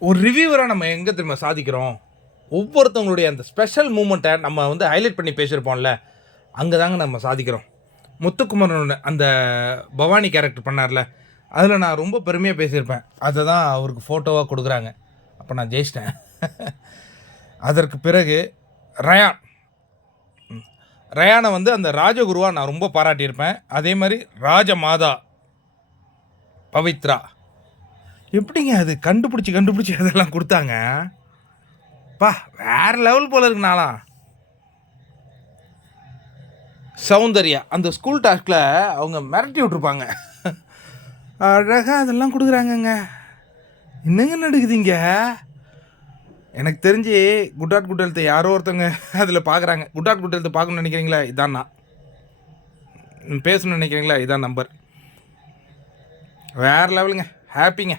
ஒரு ரிவ்யூவராக நம்ம எங்கே திரும்ப சாதிக்கிறோம்? ஒவ்வொருத்தவங்களுடைய அந்த ஸ்பெஷல் மூமெண்ட்டை நம்ம வந்து ஹைலைட் பண்ணி பேசியிருப்போம்ல அங்கே தாங்க நம்ம சாதிக்கிறோம். முத்துக்குமரன் அந்த பவானி கேரக்டர் பண்ணார்ல அதில் நான் ரொம்ப பெருமையாக பேசியிருப்பேன். அதை தான் அவருக்கு ஃபோட்டோவாக கொடுக்குறாங்க. அப்போ நான் ஜெயிச்சிட்டேன். அதற்கு பிறகு ரயான். ரயானை வந்து அந்த ராஜகுருவாக நான் ரொம்ப பாராட்டியிருப்பேன். அதே மாதிரி ராஜமாதா பவித்ரா. எப்படிங்க அது கண்டுபிடிச்சி கண்டுபிடிச்சி அதெல்லாம் கொடுத்தாங்க? பா வேற லெவல் போல இருக்கு நாளாம் சௌந்தர்யா அந்த ஸ்கூல் டாஸ்கில் அவங்க மிரட்டி விட்ருப்பாங்க அழகாக அதெல்லாம் கொடுக்குறாங்கங்க. என்னங்க நடக்குதுங்க? எனக்கு தெரிஞ்சு குட்டாட் குட்டெழுத்தை யாரோ ஒருத்தவங்க அதில் பார்க்குறாங்க குட்டாட் குட்டெழுத்தை பார்க்கணும்னு நினைக்கிறீங்களா? இதான் நான். பேசணும்னு நினைக்கிறீங்களா? இதான் நம்பர் வேறு லெவலுங்க ஹாப்பிங்க